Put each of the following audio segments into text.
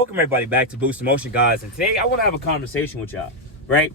Welcome everybody back to Boost Emotion, guys, and today I want to have a conversation with y'all, right?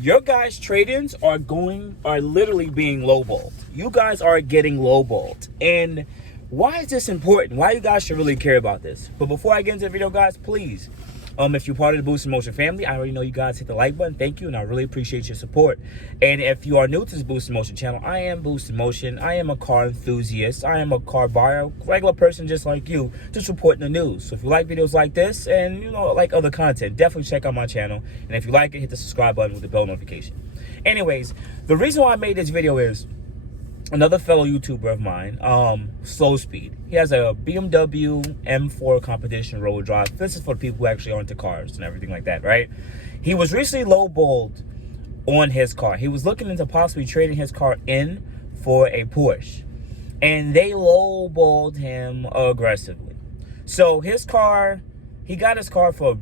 Your guys' trade-ins are literally being lowballed. You guys are getting lowballed, and why is this important? Why you guys should really care about this? But before I get into the video, guys, please, if you're part of the Boost Emotion family, I already know you guys hit the like button. Thank you, and I really appreciate your support. And if you are new to this Boost Emotion channel, I am Boost Emotion. I am a car enthusiast. I am a car buyer, regular person just like you, just reporting the news. So if you like videos like this and like other content, definitely check out my channel. And if you like it, hit the subscribe button with the bell notification. Anyways, the reason why I made this video is another fellow YouTuber of mine, Slow Speed. He has a BMW M4 competition roll drive. This is for the people who actually are into cars and everything like that, right? He was recently lowballed on his car. He was looking into possibly trading his car in for a Porsche, and they lowballed him aggressively. So his car, he got his car for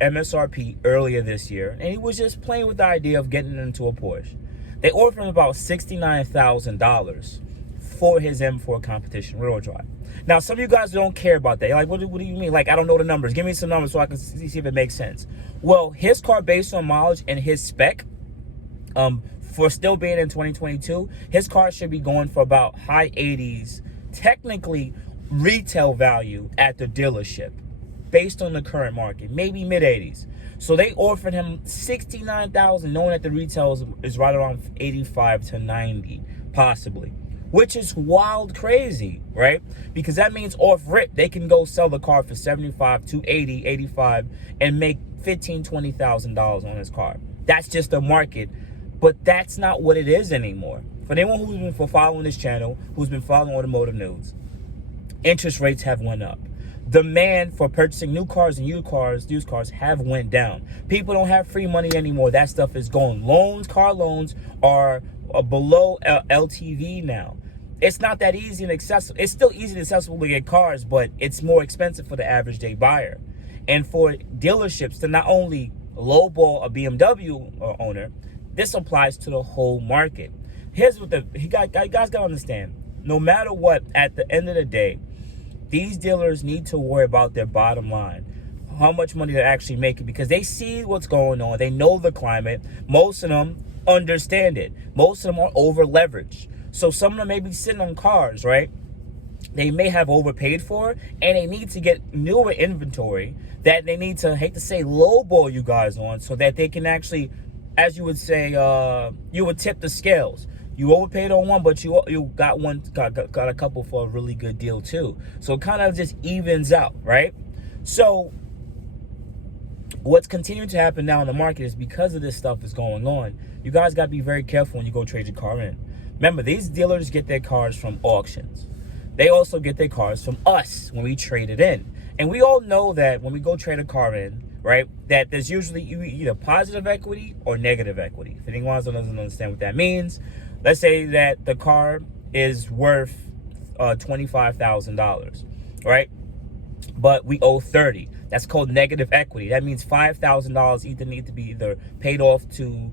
MSRP earlier this year, and he was just playing with the idea of getting into a Porsche. They offered him about $69,000 for his M4 competition rear drive. Now, some of you guys don't care about that. You're like, what do you mean? Like, I don't know the numbers. Give me some numbers so I can see if it makes sense. Well, his car, based on mileage and his spec, for still being in 2022, his car should be going for about high 80s, technically retail value at the dealership, based on the current market, maybe mid 80s. So they offered him $69,000, knowing that the retail is right around 85 to 90, possibly, which is wild crazy, right? Because that means off rip, they can go sell the car for 75 to 80, 85, and make $15,000, $20,000 on his car. That's just the market, but that's not what it is anymore. For anyone who's been following this channel, who's been following automotive news, interest rates have went up. Demand for purchasing new cars and used cars have went down. People don't have free money anymore. That stuff is gone. Car loans are below LTV now. It's not that easy and accessible. It's still easy and accessible to get cars, but it's more expensive for the average day buyer. And for dealerships to not only lowball a BMW owner, this applies to the whole market. Here's what you guys got to understand. No matter what, at the end of the day, these dealers need to worry about their bottom line, how much money they're actually making, because they see what's going on. They know the climate. Most of them understand it. Most of them are over leveraged. So some of them may be sitting on cars, right? They may have overpaid for, and they need to get newer inventory that they need to, hate to say, lowball you guys on, so that they can actually, as you would say, you would tip the scales. You overpaid on one, but you got a couple for a really good deal too. So it kind of just evens out, right? So what's continuing to happen now in the market is because of this stuff is going on, you guys got to be very careful when you go trade your car in. Remember, these dealers get their cars from auctions. They also get their cars from us when we trade it in. And we all know that when we go trade a car in, right, that there's usually either positive equity or negative equity. If anyone doesn't understand what that means, let's say that the car is worth $25,000, right? But we owe $30,000. That's called negative equity. That means $5,000 either need to be paid off to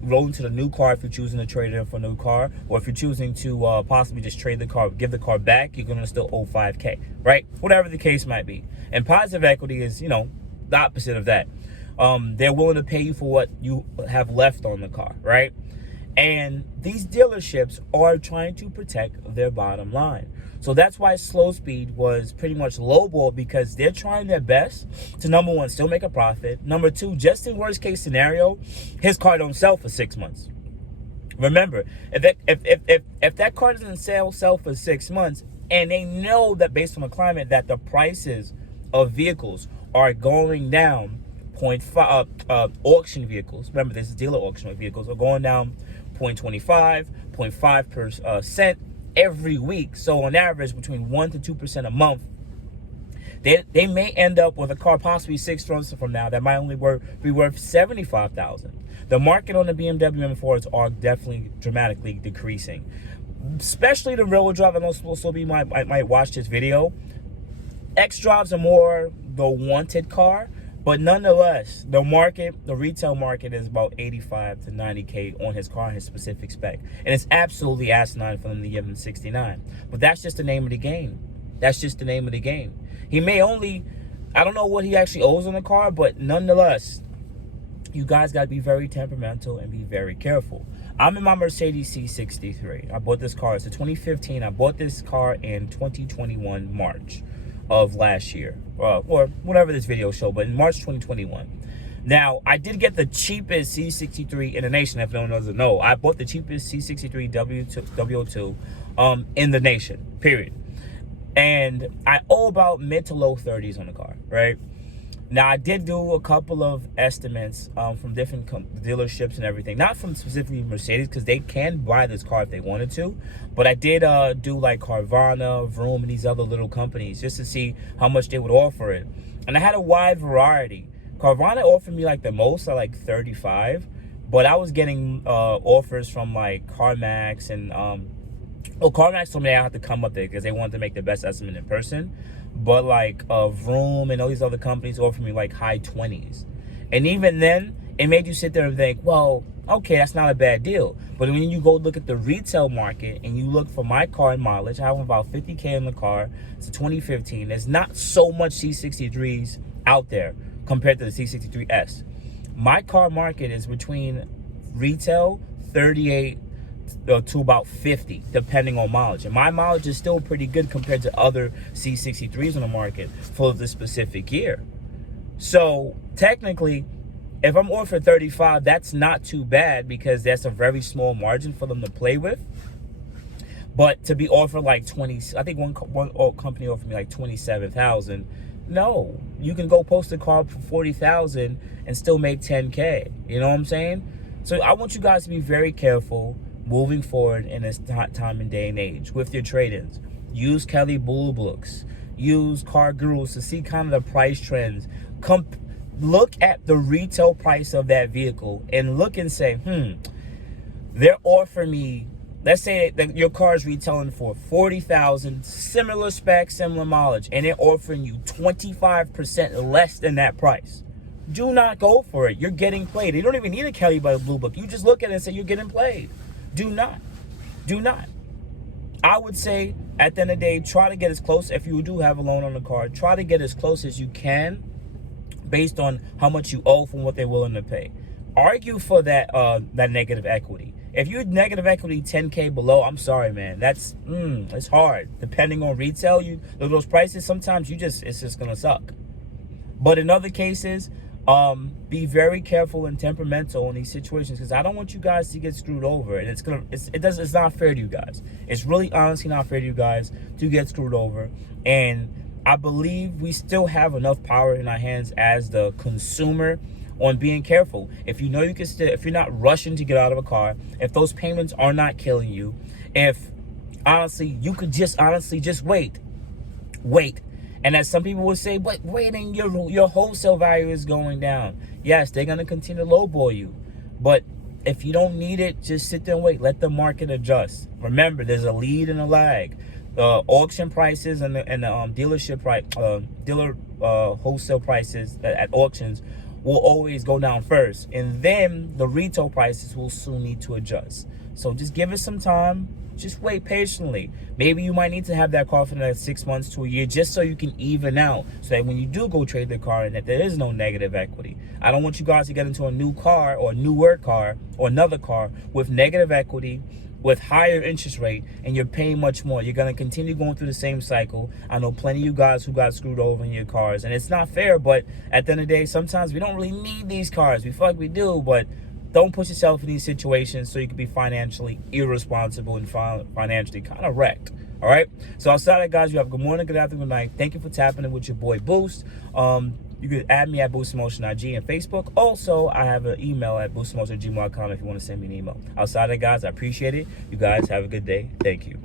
roll into the new car if you're choosing to trade it in for a new car, or if you're choosing to possibly just trade the car, give the car back, you're gonna still owe $5,000, right? Whatever the case might be. And positive equity is, the opposite of that. They're willing to pay you for what you have left on the car, right? And these dealerships are trying to protect their bottom line. So that's why Slow Speed was pretty much lowball, because they're trying their best to, number one, still make a profit. Number two, just in worst case scenario, his car don't sell for 6 months. Remember, if that car doesn't sell for 6 months, and they know that based on the climate that the prices of vehicles are going down, auction vehicles, remember this is dealer auction vehicles, are going down 0.25, 0.5% every week. So on average, between 1 to 2% a month, they may end up with a car possibly 6 months from now that might only be worth $75,000. The market on the BMW M4s are definitely dramatically decreasing, especially the rear-wheel drive. I know Slow might watch this video. X drives are more the wanted car, but nonetheless, the retail market is about 85 to 90K on his car and his specific spec. And it's absolutely asinine for them to give him 69. But that's just the name of the game. That's just the name of the game. He may only I don't know what he actually owes on the car, but nonetheless, you guys got to be very temperamental and be very careful. I'm in my Mercedes C63. I bought this car. It's a 2015. I bought this car in 2021 March of last year, or whatever this video showed, but in March 2021. Now, I did get the cheapest C63 in the nation, if no one doesn't know. I bought the cheapest C63 W02 in the nation, period. And I owe about mid to low 30s on the car, right? Now, I did do a couple of estimates from different dealerships and everything. Not from specifically Mercedes, because they can buy this car if they wanted to. But I did do like Carvana, Vroom, and these other little companies just to see how much they would offer it. And I had a wide variety. Carvana offered me like the most at like 35. But I was getting offers from like CarMax and... CarMax told me I had to come up there because they wanted to make the best estimate in person. But like Vroom and all these other companies offered me like high 20s. And even then, it made you sit there and think, well, okay, that's not a bad deal. But when you go look at the retail market and you look for my car mileage, I have about 50K in the car. It's a 2015. There's not so much C63s out there compared to the C63S. My car market is between retail 38 to about 50, depending on mileage. And my mileage is still pretty good compared to other C63s on the market for the specific year. So technically, if I'm offered 35, that's not too bad because that's a very small margin for them to play with. But to be offered like 20, I think one company offered me like 27,000. No, you can go post a car for 40,000 and still make 10K. You know what I'm saying? So I want you guys to be very careful moving forward in this time and day and age with your trade-ins. Use Kelly Blue Books. Use Car Gurus to see kind of the price trends. Look at the retail price of that vehicle and look and say, they're offering me, let's say that your car is retailing for 40,000, similar specs, similar mileage, and they're offering you 25% less than that price. Do not go for it. You're getting played. You don't even need a Kelly Blue Book. You just look at it and say you're getting played. Do not. I would say at the end of the day, try to get as close. If you do have a loan on the car, try to get as close as you can based on how much you owe from what they're willing to pay. Argue for that negative equity. If you negative equity 10K below, I'm sorry, man. That's it's hard. Depending on retail, those prices, sometimes it's just gonna suck. But in other cases, be very careful and temperamental in these situations because I don't want you guys to get screwed over, and it's not fair to you guys. It's really honestly not fair to you guys to get screwed over. And I believe we still have enough power in our hands as the consumer on being careful. If you know you can still, if you're not rushing to get out of a car, if those payments are not killing you, if honestly you could just wait. And as some people would say, but waiting, your wholesale value is going down. Yes, they're going to continue to lowball you. But if you don't need it, just sit there and wait. Let the market adjust. Remember, there's a lead and a lag. Auction prices and the dealership price, wholesale prices at auctions will always go down first. And then the retail prices will soon need to adjust. So just give it some time. Just wait patiently. Maybe you might need to have that car for the next 6 months to a year just so you can even out. So that when you do go trade the car and that there is no negative equity. I don't want you guys to get into a new car or a newer car or another car with negative equity, with higher interest rate, and you're paying much more. You're going to continue going through the same cycle. I know plenty of you guys who got screwed over in your cars. And it's not fair, but at the end of the day, sometimes we don't really need these cars. We feel like we do, but don't put yourself in these situations so you can be financially irresponsible and financially kind of wrecked. All right? So outside of that, guys, you have good morning, good afternoon, good night. Thank you for tapping in with your boy Boost. You can add me at boostinmotion IG and Facebook. Also, I have an email at boostinmotion@gmail.com if you want to send me an email. Outside of that, guys, I appreciate it. You guys have a good day. Thank you.